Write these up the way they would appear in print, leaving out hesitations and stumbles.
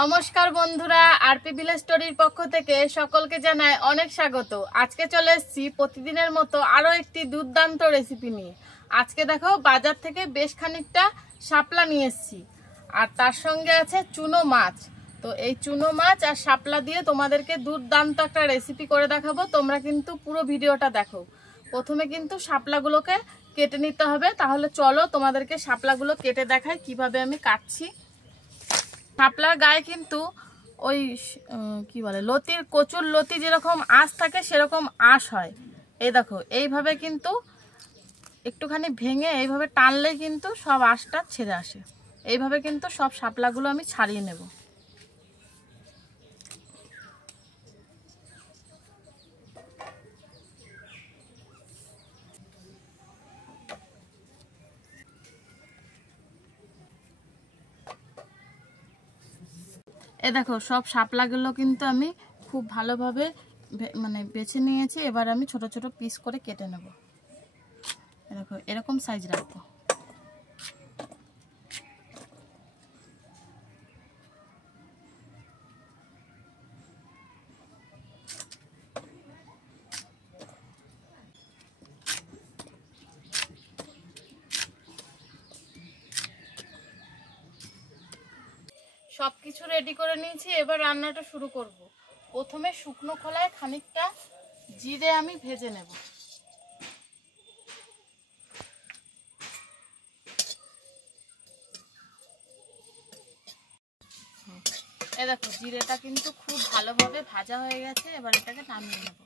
নমস্কার বন্ধুরা, RP village স্টোরির পক্ষ থেকে সকলকে জানাই অনেক স্বাগত। আজকে চলে এসেছি প্রতিদিনের মতো আরো একটি দুর্দান্ত রেসিপি নিয়ে। আজকে দেখো বাজার থেকে বেশ খানিকটা শাপলা নিয়ে এসেছি, আর তার সঙ্গে আছে চুনো মাছ। তো এই চুনো মাছ আর শাপলা দিয়ে তোমাদেরকে দুর্দান্ত একটা রেসিপি করে দেখাবো। তোমরা কিন্তু পুরো ভিডিওটা দেখো। প্রথমে কিন্তু শাপলাগুলোকে কেটে নিতে হবে। তাহলে চলো তোমাদেরকে শাপলাগুলো কেটে দেখাই কিভাবে আমি কাটছি। শাপলার গায়ে কিন্তু ওই কি বলে লতির, কচুর লতি যেরকম আঁশ থাকে সেরকম আঁশ হয়। এই দেখো, এইভাবে কিন্তু একটুখানি ভেঙে এইভাবে টানলেই কিন্তু সব আঁশটা ছেড়ে আসে। এইভাবে কিন্তু সব শাপলাগুলো আমি ছাড়িয়ে নেব। এই দেখো, সব শাপলাগুলো কিন্তু আমি খুব ভালোভাবে বেছে নিয়েছি। এবার আমি ছোট ছোট পিস করে কেটে নেব। দেখো, এরকম সাইজ রাখবো। সবকিছু রেডি করে নিয়েছি, এবার রান্নাটা শুরু করব। প্রথমে শুকনো খোলায় খানিকটা জিরে আমি ভেজে নেব। এই দেখো, জিরেটা কিন্তু খুব ভালোভাবে ভাজা হয়ে গেছে। এবার এটাকে নামিয়ে নেব।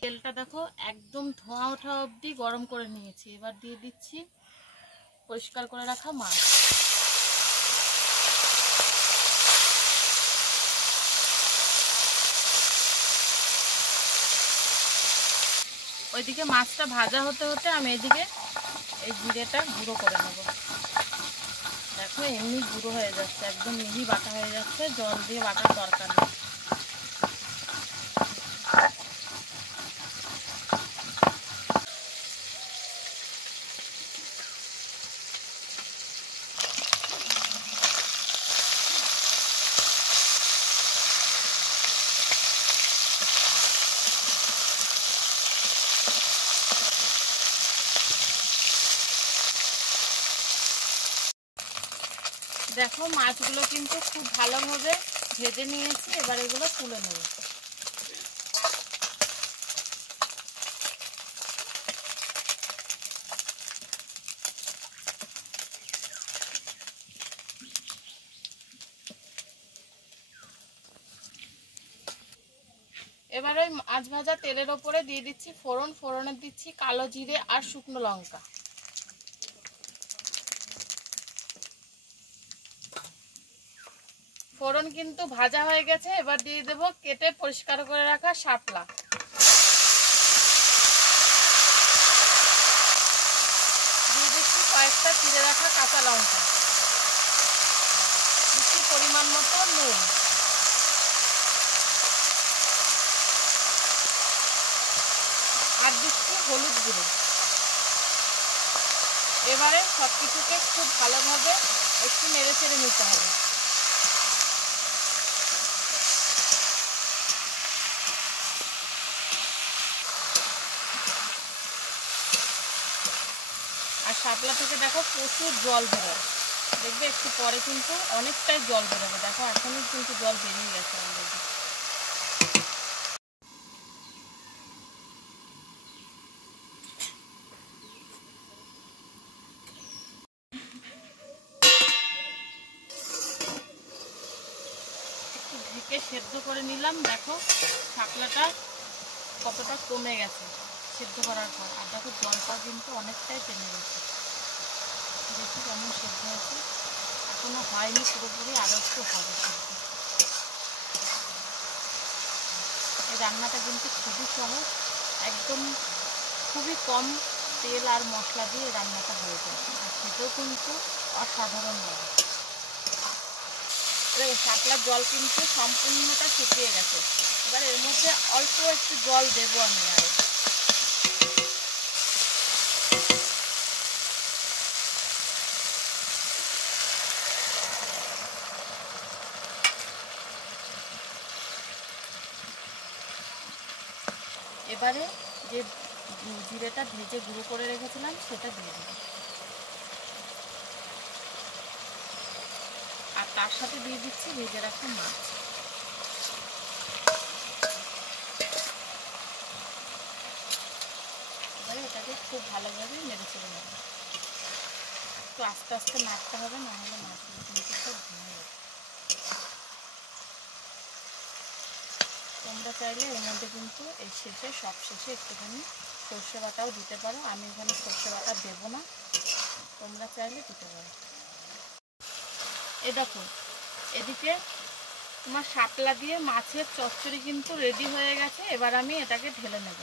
তেলটা দেখো একদম ধোঁয়া ওঠা অবধি গরম করে নিয়েছি। এবার দিয়ে দিচ্ছি পরিষ্কার করে রাখা মাছ। ওইদিকে মাছটা ভাজা হতে হতে আমি এদিকে এই জিরেটা গুঁড়ো করে নেব। দেখো, এমনি গুঁড়ো হয়ে যাচ্ছে, একদম মিহি বাটা হয়ে যাচ্ছে, জল দিয়ে বাটার দরকার নেই। দেখো, মাছগুলো কিন্তু খুব ভালোভাবে ভেজে নিয়েছি। এবার এগুলো তুলে নেব। এবার ওই মাছ ভাজা তেলের ওপরে দিয়ে দিচ্ছি ফোড়ন। ফোড়নে দিচ্ছি কালো জিরে আর শুকনো লঙ্কা। ফোড়ন কিন্তু ভাজা হয়ে গেছে। এবার দিয়ে দেব কেটে পরিষ্কার করে রাখা শাপলা। দিয়ে দিচ্ছি কয়েকটা চিড়ে রাখা কাঁচা লঙ্কা। দিচ্ছি পরিমাণ মতো নুন। আর দিচ্ছি হলুদ গুঁড়ো। এবারে সব কিছুকে খুব ভালোভাবে একটু নেড়ে চেড়ে নিতে হবে। আর শাপলা থেকে দেখো প্রচুর জল বেরোয়। দেখবে একটু পরে কিন্তু অনেকটাই জল বেরোবে। দেখো, এখনই কিন্তু জল বেরিয়ে গেছে অলরেডি। একটু ঢেকে সেদ্ধ করে নিলাম। দেখো, শাপলাটা কতটা কমে গেছে সেদ্ধ করার পর। আর দেখো, জলটা কিন্তু অনেকটাই টেনে গেছে। দেখি কেমন সেদ্ধ হয়েছে। এখনো হয়নি পুরোপুরি, আরও একটু হবে সেদ্ধ। এই রান্নাটা কিন্তু খুবই সহজ, একদম খুবই কম তেল আর মশলা দিয়ে রান্নাটা হয়ে যায়। আর খেতেও কিন্তু অসাধারণ লাগে। এই শাপলার জল কিন্তু সম্পূর্ণটা শুকিয়ে গেছে। এবার এর মধ্যে অল্প একটু জল দেবো আমি। আর এবারে যে জিরেটা ভেজে গুঁড়ো করে রেখেছিলাম সেটা দিয়ে দেবো, আর তার সাথে দিয়ে দিচ্ছি ভেজে রাখা মাছ। এবারে এটাকে খুব ভালোভাবে নেড়ে চেড়ে নেব, একটু আস্তে আস্তে নাড়তে হবে, না হলে মাছগুলো কিন্তু খুব ভেঙে যাবে। তোমরা চাইলে এর মধ্যে কিন্তু এই শেষে সব শেষে একটুখানি সর্ষে বাটাও দিতে পারো, আমি এখানে সর্ষে বাটা দেবো না, তোমরা চাইলে দিতে পারো। এই দেখো এদিকে তোমার শাপলা দিয়ে মাছের চচ্চড়ি কিন্তু রেডি হয়ে গেছে, এবার আমি এটাকে ঢেলে নেব।